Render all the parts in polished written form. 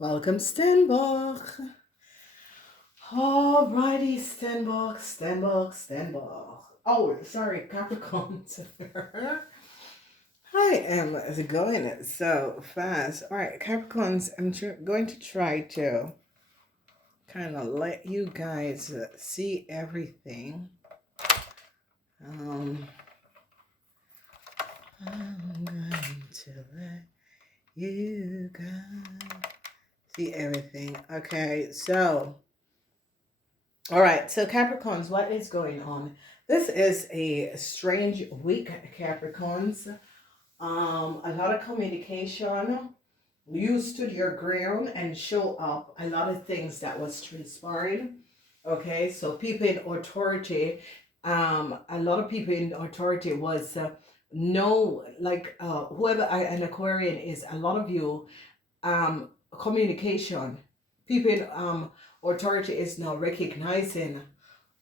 Welcome, Stenbach. Alrighty, Stenbach. Oh, sorry, Capricorn. I am going so fast. All right, Capricorns, going to try to kind of let you guys see everything. Um, I'm going to let you guys see everything. Okay, so. All right, so Capricorns, what is going on? This is a strange week, Capricorns. A lot of communication. You stood your ground and show up a lot of things that was transpiring. Okay, so people in authority, a lot of people in authority was no like whoever an Aquarian is. A lot of you communication. People in authority is now recognizing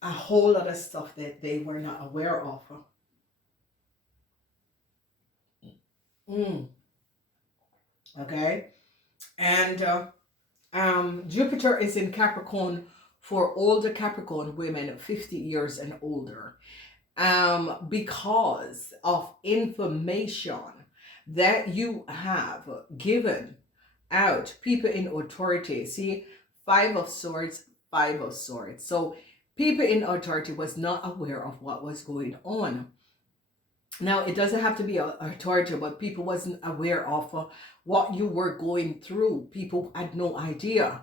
a whole lot of stuff that they were not aware of. Mm, okay. And Jupiter is in Capricorn for older Capricorn women, 50 years and older, because of information that you have given out. People in authority. See, Five of Swords, Five of Swords. So people in authority was not aware of what was going on. Now, it doesn't have to be a authority, but people wasn't aware of what you were going through. People had no idea.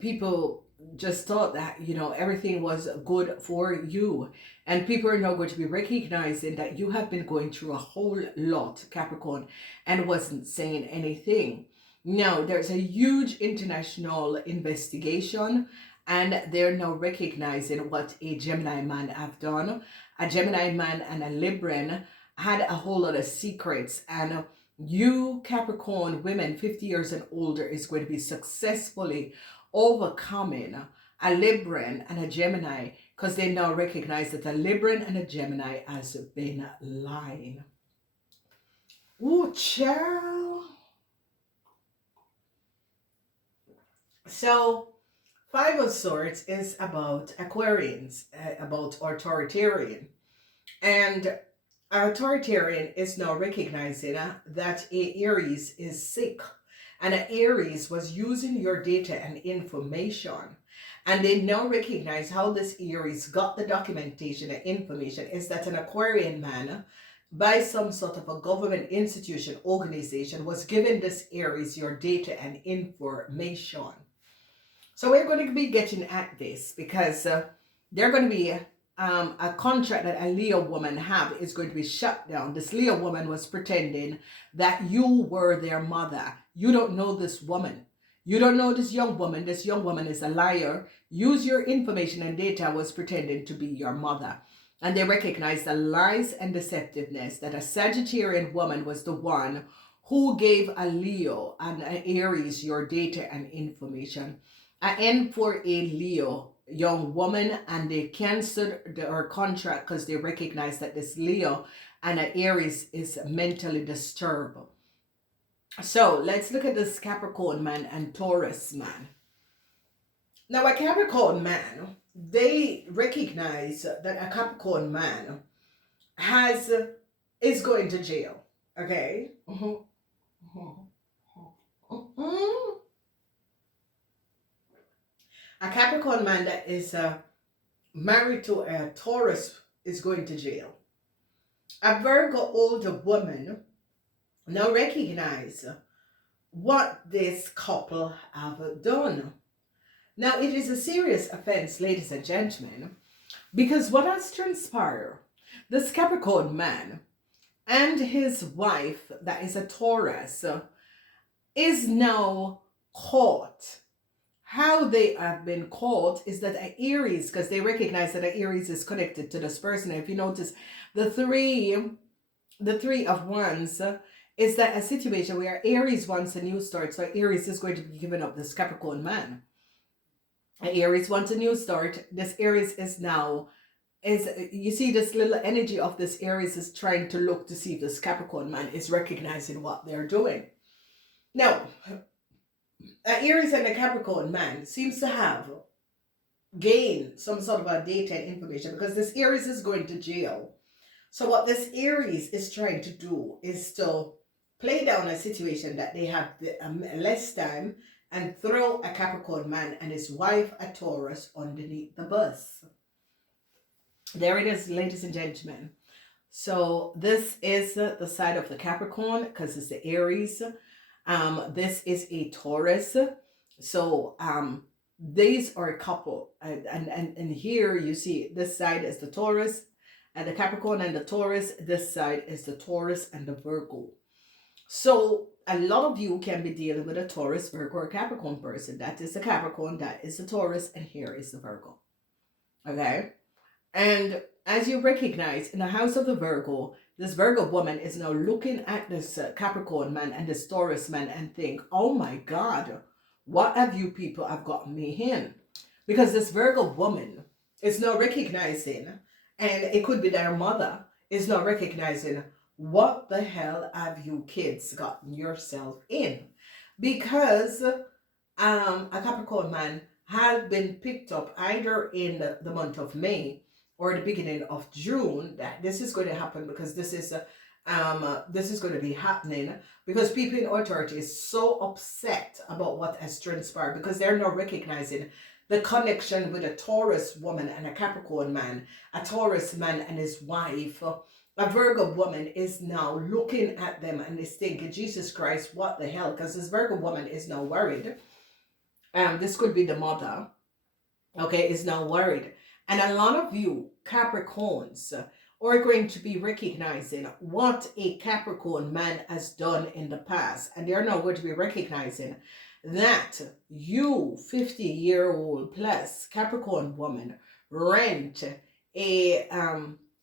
People just thought that, everything was good for you. And people are now going to be recognizing that you have been going through a whole lot, Capricorn, and wasn't saying anything. Now, there's a huge international investigation, and they're now recognizing what a Gemini man have done. A Gemini man and a Libran had a whole lot of secrets, and you Capricorn women 50 years and older is going to be successfully overcoming a Libran and a Gemini, because they now recognize that a Libran and a Gemini has been lying. Ooh, child. So, Five of Swords is about Aquarians, about authoritarian. And authoritarian is now recognizing that a Aries is sick. And a Aries was using your data and information. And they now recognize how this Aries got the documentation and information is that an Aquarian man, by some sort of a government institution, organization, was giving this Aries your data and information. So we're going to be getting at this because they're going to be a contract that a Leo woman have is going to be shut down. This Leo woman was pretending that you were their mother. You don't know this woman. You don't know this young woman. This young woman is a liar. Use your information and data was pretending to be your mother. And they recognize the lies and deceptiveness that a Sagittarian woman was the one who gave a Leo and an Aries your data and information. An N for a Leo young woman, and they canceled her contract because they recognize that this Leo and an Aries is mentally disturbed. So let's look at this Capricorn man and Taurus man. Now, a Capricorn man, they recognize that a Capricorn man has is going to jail. Okay. A Capricorn man that is married to a Taurus is going to jail. A Virgo older woman now recognize what this couple have done. Now, it is a serious offense, ladies and gentlemen, because what has transpired, this Capricorn man and his wife, that is a Taurus, is now caught. How they have been caught is that an Aries, because they recognize that an Aries is connected to this person. If you notice, the three of wands is that a situation where Aries wants a new start. So Aries is going to be giving up this Capricorn man. Aries wants a new start. This Aries is now, you see this little energy of this Aries is trying to look to see if this Capricorn man is recognizing what they're doing. Now, Aries and the Capricorn man seems to have gained some sort of a data and information because this Aries is going to jail. So what this Aries is trying to do is to play down a situation that they have less time and throw a Capricorn man and his wife, a Taurus, underneath the bus. There it is, ladies and gentlemen. So this is the side of the Capricorn because it's the Aries. This is a Taurus. So these are a couple. And here you see this side is the Taurus and the Capricorn and the Taurus. This side is the Taurus and the Virgo. So a lot of you can be dealing with a Taurus, Virgo, or Capricorn person. That is the Capricorn, that is the Taurus, and here is the Virgo. Okay? And as you recognize, in the house of the Virgo, this Virgo woman is now looking at this Capricorn man and this Taurus man and think, oh my God, what have you people have gotten me in? Because this Virgo woman is now recognizing, and it could be their mother, is now recognizing, what the hell have you kids gotten yourself in? Because a Capricorn man had been picked up either in the month of May or the beginning of June. That this is going to happen because this is going to be happening because people in authority is so upset about what has transpired because they're not recognizing the connection with a Taurus woman and a Capricorn man, a Taurus man and his wife. A Virgo woman is now looking at them and is thinking, Jesus Christ, what the hell? Because this Virgo woman is now worried. This could be the mother, okay, is now worried. And a lot of you Capricorns are going to be recognizing what a Capricorn man has done in the past. And they're now going to be recognizing that you 50-year-old plus Capricorn woman rent a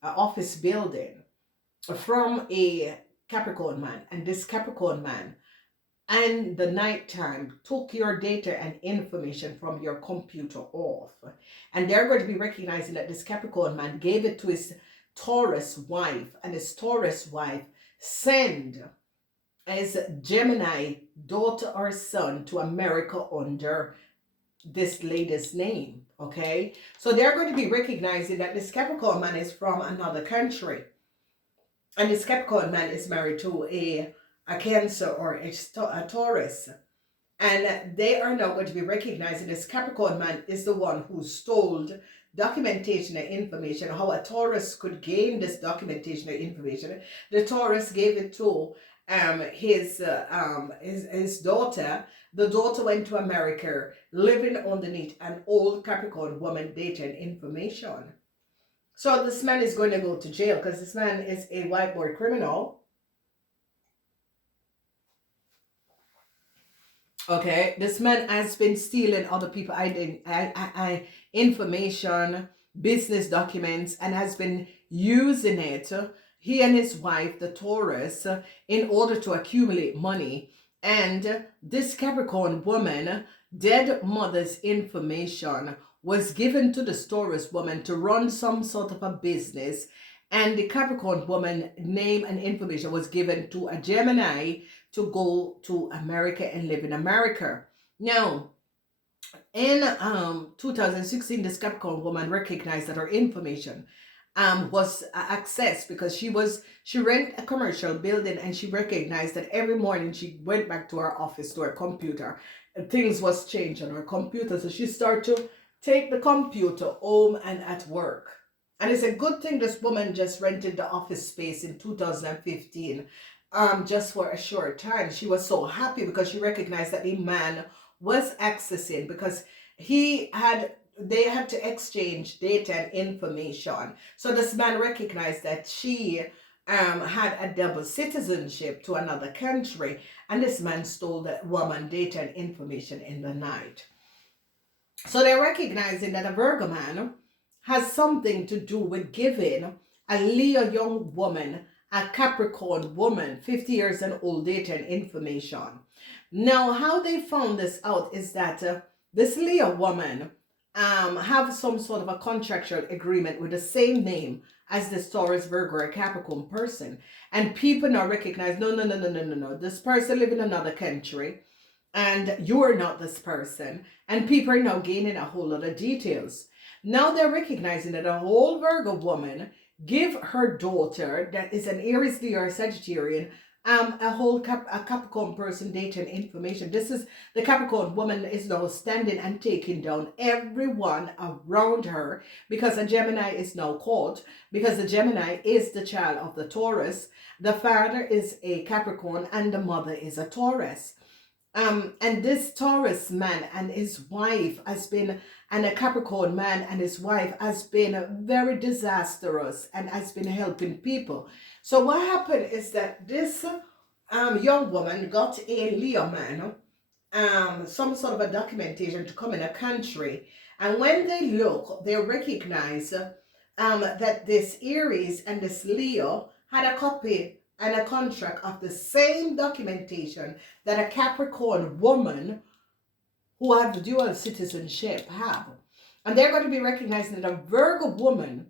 office building from a Capricorn man, and this Capricorn man and the nighttime took your data and information from your computer off, and they're going to be recognizing that this Capricorn man gave it to his Taurus wife, and his Taurus wife sent his Gemini daughter or son to America under this lady's name. Okay, so they're going to be recognizing that this Capricorn man is from another country, and this Capricorn man is married to a Cancer or a Taurus, and they are now going to be recognizing this Capricorn man is the one who stole documentation and information. How a Taurus could gain this documentation and information, the Taurus gave it to his daughter. The daughter went to America, living underneath an old Capricorn woman data and information. So this man is going to go to jail because this man is a whiteboard criminal. Okay, this man has been stealing other people's information, business documents, and has been using it, he and his wife, the Taurus, in order to accumulate money. And this Capricorn woman, dead mother's information was given to the Taurus woman to run some sort of a business, and the Capricorn woman name and information was given to a Gemini to go to America and live in America. Now, in 2016, this Capricorn woman recognized that her information was accessed because she rented a commercial building, and she recognized that every morning she went back to her office, to her computer, and things was changed on her computer. So she started to take the computer home and at work. And it's a good thing this woman just rented the office space in 2015, just for a short time. She was so happy because she recognized that the man was accessing, because they had to exchange data and information. So this man recognized that she had a double citizenship to another country, and this man stole the woman data and information in the night. So they're recognizing that a Virgo man has something to do with giving a Leo young woman, a Capricorn woman, 50 years and old, data and information. Now, how they found this out is that this Leo woman have some sort of a contractual agreement with the same name as this Taurus, Virgo, or Capricorn person. And people now recognize, no. This person live in another country. and you're not this person. And people are now gaining a whole lot of details. Now they're recognizing that a whole Virgo woman give her daughter that is an Aries, Leo, or Sagittarian a whole a Capricorn person data and information. This is the Capricorn woman is now standing and taking down everyone around her because a Gemini is now caught, because the Gemini is the child of the Taurus. The father is a Capricorn and the mother is a Taurus. And this Taurus man and his wife has been, and a Capricorn man and his wife has been very disastrous and has been helping people. So what happened is that this young woman got a Leo man, some sort of a documentation to come in a country. And when they look, they recognize that this Aries and this Leo had a copy and a contract of the same documentation that a Capricorn woman who have the dual citizenship have. And they're going to be recognizing that a Virgo woman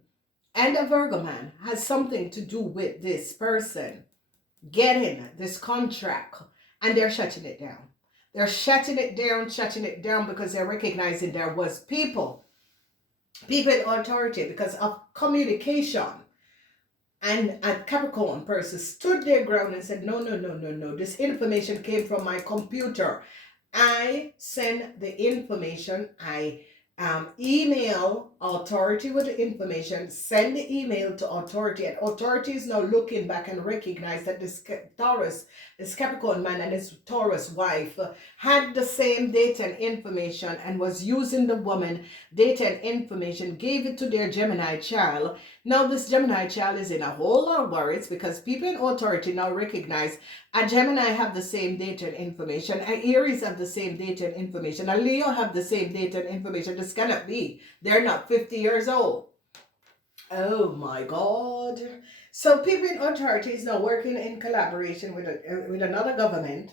and a Virgo man has something to do with this person getting this contract, and they're shutting it down. They're shutting it down because they're recognizing there was people in authority because of communication. And a Capricorn person stood their ground and said, no, this information came from my computer. I send the information, I email authority with the information, send the email to authority, and authority is now looking back and recognize that this Taurus, this Capricorn man and his Taurus wife had the same data and information and was using the woman data and information, gave it to their Gemini child. Now this Gemini child is in a whole lot of worries because people in authority now recognize a Gemini have the same data and information, a Aries have the same data and information, a Leo have the same data and information. This cannot be. They're not 50 years old. Oh my God. So people in authority is now working in collaboration with another government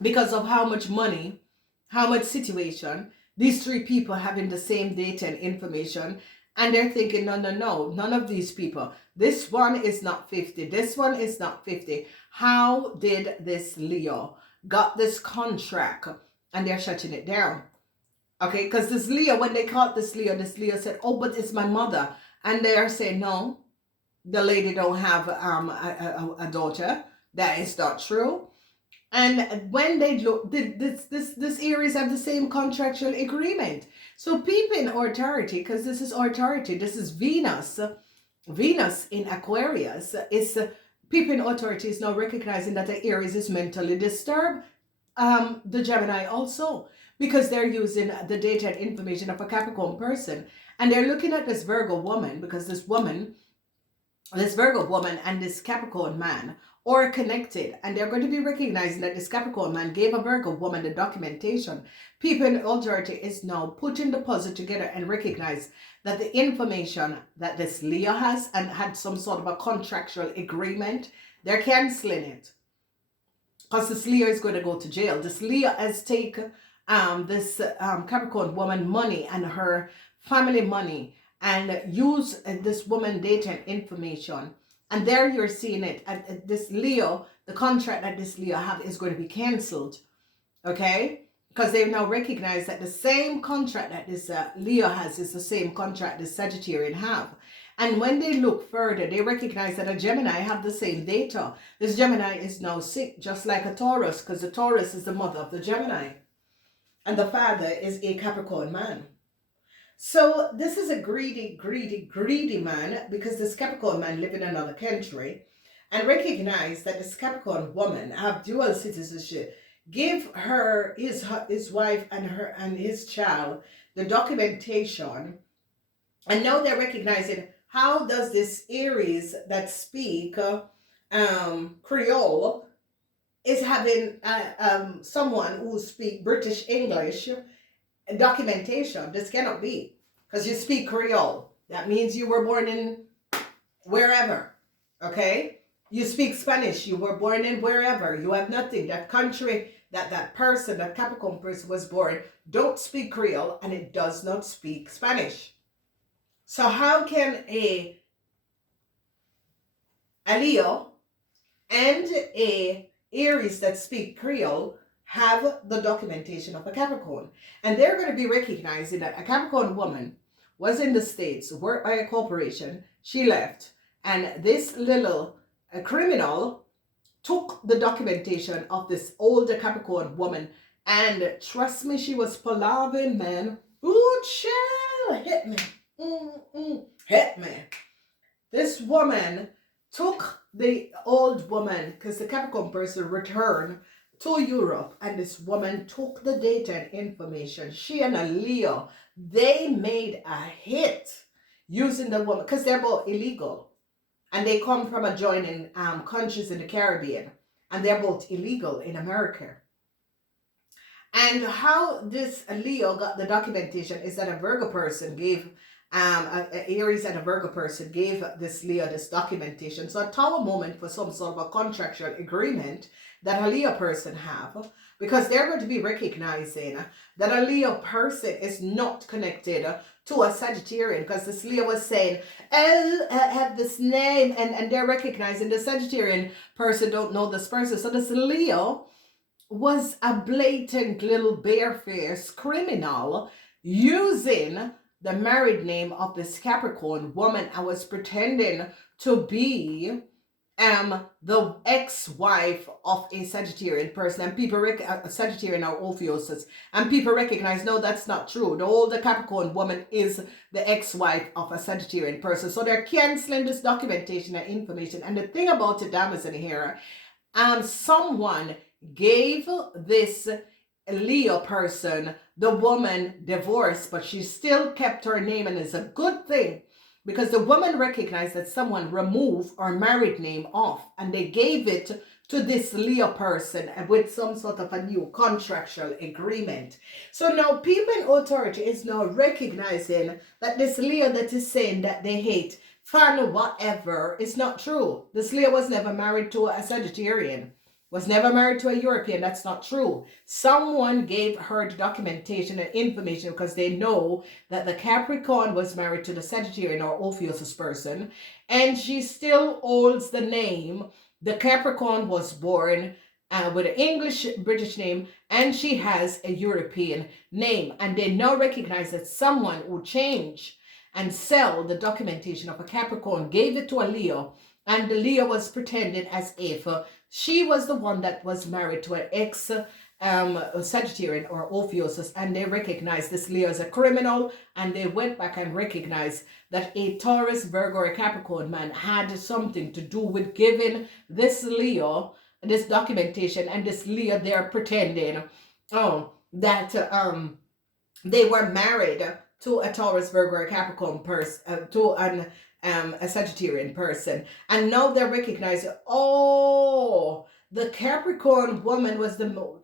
because of how much money, how much situation, these three people having the same data and information. And they're thinking, no, none of these people. This one is not 50. This one is not 50. How did this Leo got this contract? And they're shutting it down. Okay, because this Leo, when they caught this Leo said, oh, but it's my mother. And they are saying, no, the lady don't have a daughter. That is not true. And when they look, this Aries have the same contractual agreement. So people in authority, because this is authority, this is Venus in Aquarius, is people in authority is now recognizing that the Aries is mentally disturbed. The Gemini also, because they're using the data and information of a Capricorn person, and they're looking at this Virgo woman because this Virgo woman and this Capricorn man are connected, and they're going to be recognizing that this Capricorn man gave a Virgo woman the documentation. People in authority is now putting the puzzle together and recognize that the information that this Leo has and had some sort of a contractual agreement, they're canceling it. Because this Leo is going to go to jail. This Leo has taken this Capricorn woman money and her family money and use this woman data and information. And there you're seeing it. And this Leo, the contract that this Leo have is going to be canceled. Okay? Because they now recognize that the same contract that this Leo has is the same contract this Sagittarian have. And when they look further, they recognize that a Gemini have the same data. This Gemini is now sick, just like a Taurus, because the Taurus is the mother of the Gemini. And the father is a Capricorn man. So this is a greedy man, because this Capricorn man live in another country and recognize that this Capricorn woman have dual citizenship. Give her his wife and his child the documentation. And now they're recognizing, how does this Aries that speak Creole is having someone who speak British English documentation? This cannot be, because you speak Creole. That means you were born in wherever, okay? You speak Spanish, you were born in wherever. You have nothing. That country, that person, that Capricorn person was born, don't speak Creole, and it does not speak Spanish. So how can a Leo and a Aries that speak Creole have the documentation of a Capricorn. And they're going to be recognizing that a Capricorn woman was in the States, worked by a corporation, she left, and this little criminal took the documentation of this older Capricorn woman, and trust me, she was palavering, man. Ooh, chill, hit me. Hit me. This woman took the old woman, because the Capricorn person returned to Europe, and this woman took the data and information. She and a Leo, they made a hit using the woman, because they're both illegal, and they come from adjoining countries in the Caribbean, and they're both illegal in America. And how this Leo got the documentation is that a Virgo person gave Aries and a Virgo person gave this Leo this documentation. So a tower moment for some sort of a contractual agreement that a Leo person have, because they're going to be recognizing that a Leo person is not connected to a Sagittarian, because this Leo was saying, oh, I have this name, and they're recognizing the Sagittarian person don't know this person. So this Leo was a blatant little barefaced criminal using the married name of this Capricorn woman. I was pretending to be the ex-wife of a Sagittarian person, and people Sagittarian are Ophiuchus, and people recognize, no, that's not true. The older Capricorn woman is the ex-wife of a Sagittarian person. So they're canceling this documentation and information. And the thing about it, dames in here, someone gave this Leo person the woman divorced, but she still kept her name, and it's a good thing, because the woman recognized that someone removed her married name off, and they gave it to this Leo person with some sort of a new contractual agreement. So now people in authority is now recognizing that this Leo that is saying that they hate fan whatever is not true. This Leo was never married to a Sagittarian, was never married to a European. That's not true. Someone gave her the documentation and information because they know that the Capricorn was married to the Sagittarian or Ophiuchus person, and she still holds the name. The Capricorn was born with an English British name, and she has a European name, and they now recognize that someone who changed and sell the documentation of a Capricorn gave it to a Leo, and the Leo was pretending as if she was the one that was married to an ex Sagittarian or Ophiuchus, and they recognized this Leo as a criminal, and they went back and recognized that a Taurus, Virgo, or Capricorn man had something to do with giving this Leo this documentation, and this Leo, they're pretending that they were married to a Taurus, Virgo, or Capricorn person, to a Sagittarian person, and now they're recognizing, oh, the Capricorn woman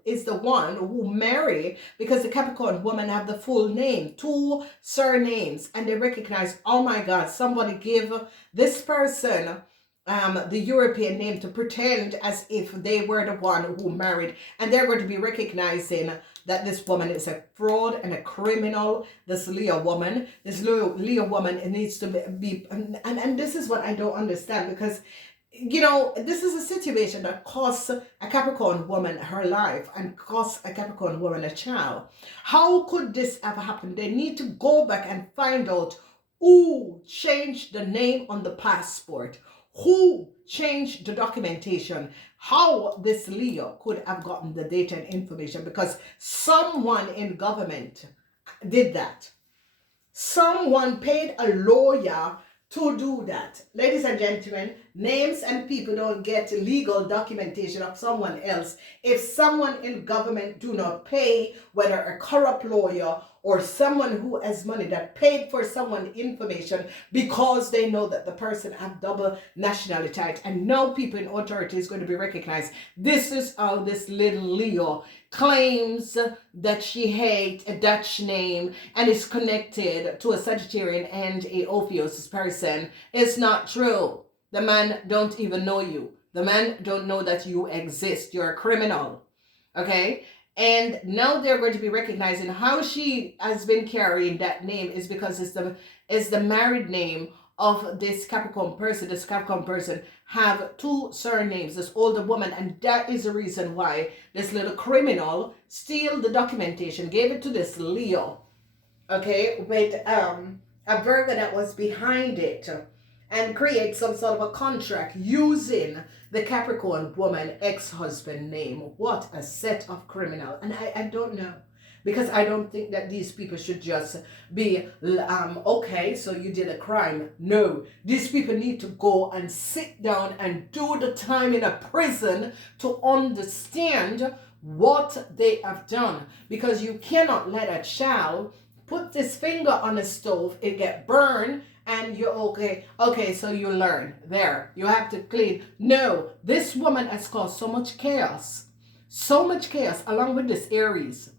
is the one who married, because the Capricorn woman have the full name, 2 surnames, and they recognize, oh my God, somebody gave this person the European name to pretend as if they were the one who married, and they're going to be recognizing that this woman is a fraud and a criminal. This Leo woman needs to be, and this is what I don't understand, because you know, this is a situation that costs a Capricorn woman her life and costs a Capricorn woman a child. How could this ever happen? They need to go back and find out who changed the name on the passport, who changed the documentation, how this Leo could have gotten the data and information, because someone in government did that. Someone paid a lawyer to do that. Ladies and gentlemen, names and people don't get legal documentation of someone else if someone in government do not pay, whether a corrupt lawyer or someone who has money that paid for someone information because they know that the person have double nationality. And now people in authority is going to be recognized. This is how this little Leo claims that she hates a Dutch name and is connected to a Sagittarian and a Ophiuchus person. It's not true. The man don't even know you. The man don't know that you exist. You're a criminal. Okay? And now they're going to be recognizing how she has been carrying that name is because it's the married name of this Capricorn person have two surnames, this older woman, and that is the reason why this little criminal steal the documentation, gave it to this Leo, okay, with a Virgo that was behind it, and create some sort of a contract using the Capricorn woman ex-husband name. What a set of criminal. And I don't know, because I don't think that these people should just be okay, so you did a crime. No, these people need to go and sit down and do the time in a prison to understand what they have done, because you cannot let a child put this finger on the stove, it get burned, and you're okay, so you learn. There, you have to clean. No, this woman has caused so much chaos along with this Aries.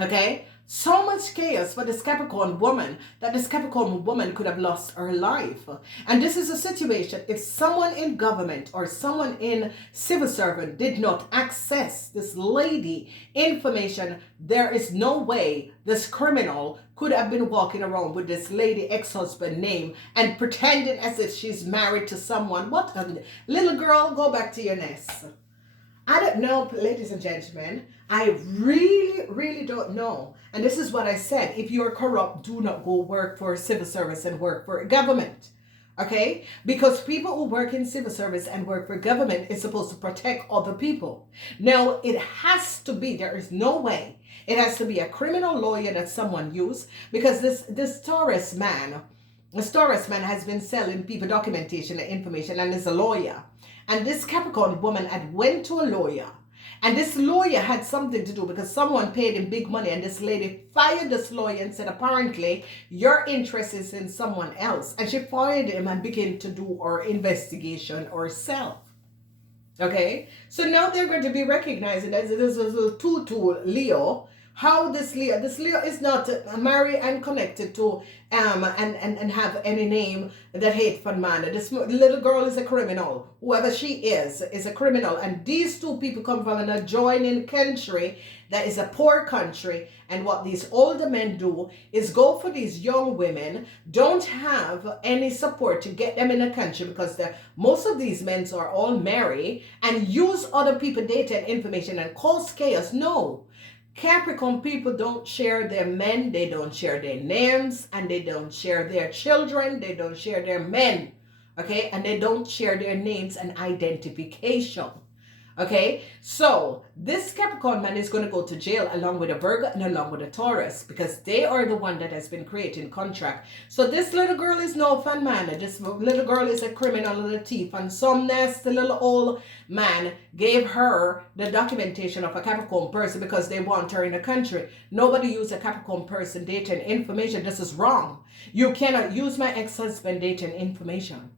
Okay, so much chaos for this Capricorn woman that this Capricorn woman could have lost her life. And this is a situation, if someone in government or someone in civil servant did not access this lady information, there is no way this criminal could have been walking around with this lady ex-husband name and pretending as if she's married to someone. What a little girl, go back to your nest. I don't know, ladies and gentlemen. I really don't know. And this is what I said. If you're corrupt, do not go work for civil service and work for government. Okay? Because people who work in civil service and work for government is supposed to protect other people. Now, it has to be, there is no way. It has to be a criminal lawyer that someone used, because this Taurus man has been selling people documentation and information and is a lawyer. And this Capricorn woman had went to a lawyer. And this lawyer had something to do because someone paid him big money, and this lady fired this lawyer and said, apparently, your interest is in someone else. And she fired him and began to do her investigation herself. Okay? So now they're going to be recognizing that this is a two-tool Leo. How this Leo is not married and connected to and have any name that hateful man. This little girl is a criminal. Whoever she is a criminal. And these two people come from an adjoining country that is a poor country. And what these older men do is go for these young women, don't have any support to get them in the country, because most of these men are all married, and use other people's data and information and cause chaos. No. Capricorn people don't share their men, they don't share their names, and they don't share their children, they don't share their men, okay? And they don't share their names and identification, okay? So this Capricorn man is going to go to jail along with a Virgo and along with a Taurus, because they are the one that has been creating contract. So this little girl is no fun man. This little girl is a criminal and a thief, and some nasty little old man gave her the documentation of a Capricorn person because they want her in the country. Nobody use a Capricorn person data and information. This is wrong. You cannot use my ex-husband data and information.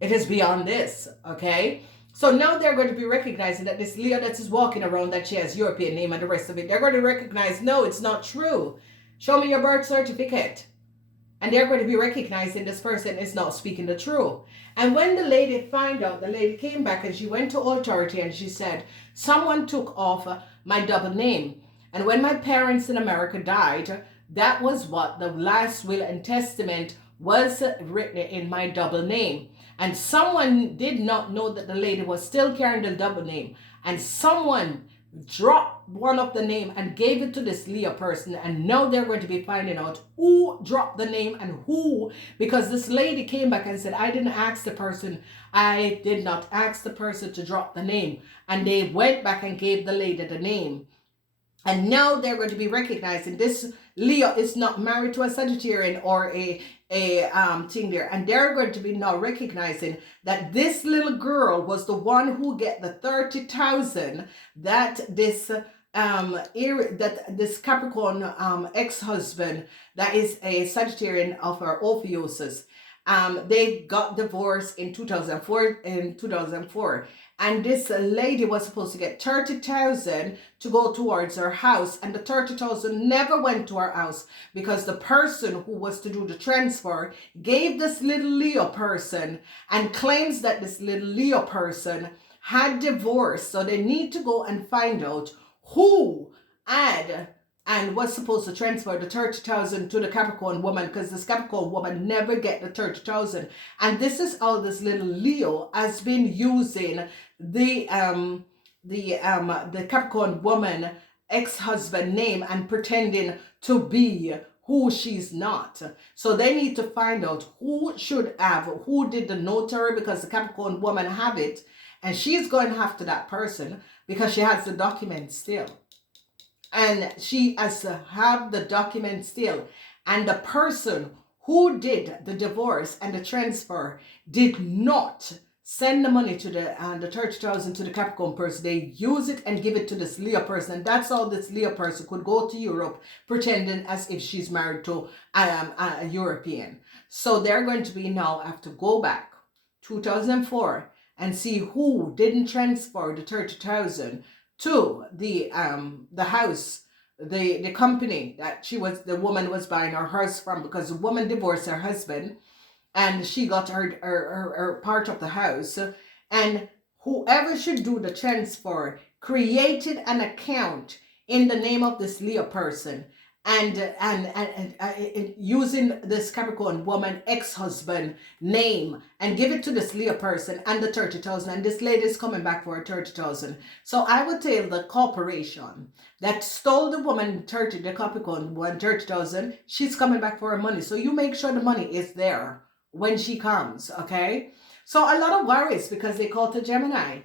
It is beyond this, okay? So now they're going to be recognizing that this Leo that is walking around, that she has European name and the rest of it, they're going to recognize, no, it's not true. Show me your birth certificate. And they're going to be recognizing this person is not speaking the truth. And when the lady found out, the lady came back and she went to authority and she said, someone took off my double name. And when my parents in America died, that was what the last will and testament was written in my double name. And someone did not know that the lady was still carrying the double name. And someone dropped one of the name and gave it to this Leo person. And now they're going to be finding out who dropped the name and who. Because this lady came back and said, I didn't ask the person. I did not ask the person to drop the name. And they went back and gave the lady the name. And now they're going to be recognizing this Leo is not married to a Sagittarian or a thing there. And they're going to be now recognizing that this little girl was the one who get the 30,000 that this this Capricorn ex-husband that is a Sagittarian of her Ophiuchus. They got divorced in 2004. And this lady was supposed to get 30,000 to go towards her house. And the 30,000 never went to her house because the person who was to do the transfer gave this little Leo person and claims that this little Leo person had divorced. So they need to go and find out who had and was supposed to transfer the 30,000 to the Capricorn woman, because this Capricorn woman never get the 30,000. And this is how this little Leo has been using the Capricorn woman ex-husband name and pretending to be who she's not. So they need to find out who did the notary, because the Capricorn woman have it, and she's going after that person because she has the document still. And she has to have the document still. And the person who did the divorce and the transfer did not send the money to the 30,000 to the Capricorn person. They use it and give it to this Leo person. And that's how this Leo person could go to Europe pretending as if she's married to a European. So they're going to be now have to go back 2004 and see who didn't transfer the 30,000 to the house, the company that the woman was buying her house from, because the woman divorced her husband and she got her part of the house. And whoever should do the transfer created an account in the name of this Leo person, and using this Capricorn woman ex-husband name, and give it to this Leo person and the 30,000, and this lady is coming back for her 30,000. So I would tell the corporation that stole the woman the Capricorn one 30,000, she's coming back for her money. So you make sure the money is there when she comes, okay? So a lot of worries, because they caught a Gemini.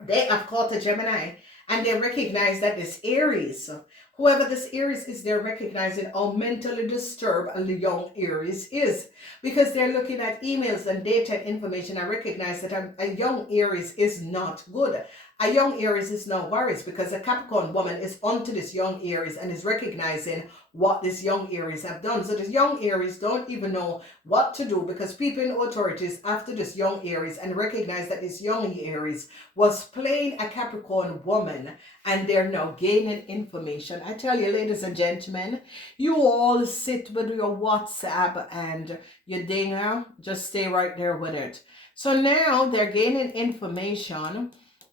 They have caught a Gemini, and they recognize that this Aries, whoever this Aries is, they're recognizing how mentally disturbed a young Aries is, because they're looking at emails and data and information and recognize that a young Aries is not good. A young Aries is no worries, because a Capricorn woman is onto this young Aries and is recognizing what this young Aries have done. So this young Aries don't even know what to do, because people in authorities after this young Aries and recognize that this young Aries was playing a Capricorn woman, and they're now gaining information. I tell you, ladies and gentlemen, you all sit with your WhatsApp and your dinger, just stay right there with it. So now they're gaining information,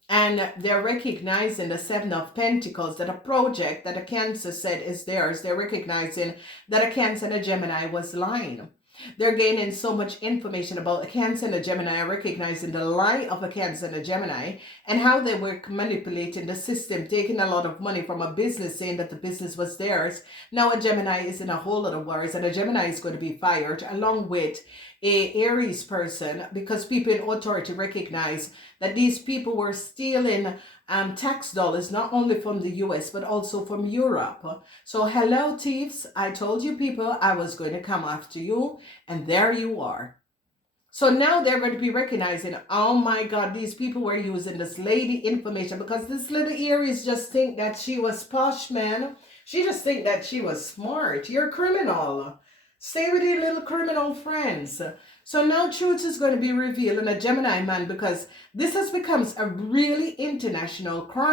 and they're recognizing the Seven of Pentacles, that a project that a Cancer said is theirs. They're recognizing that a Cancer and a Gemini was lying. They're gaining so much information about a Cancer and a Gemini, recognizing the lie of a Cancer and a Gemini, and how they were manipulating the system, taking a lot of money from a business, saying that the business was theirs. Now a Gemini is in a whole lot of worries, and a Gemini is going to be fired, along with a Aries person, because people in authority recognize that these people were stealing tax dollars, not only from the US, but also from Europe. So hello, thieves. I told you people I was going to come after you, and there you are. So now they're going to be recognizing, oh my God, these people were using this lady information, because this little Aries just think that she was posh, man. She just think that she was smart. You're a criminal. Stay with your little criminal friends. So now truth is going to be revealed in a Gemini man, because this has become a really international crime.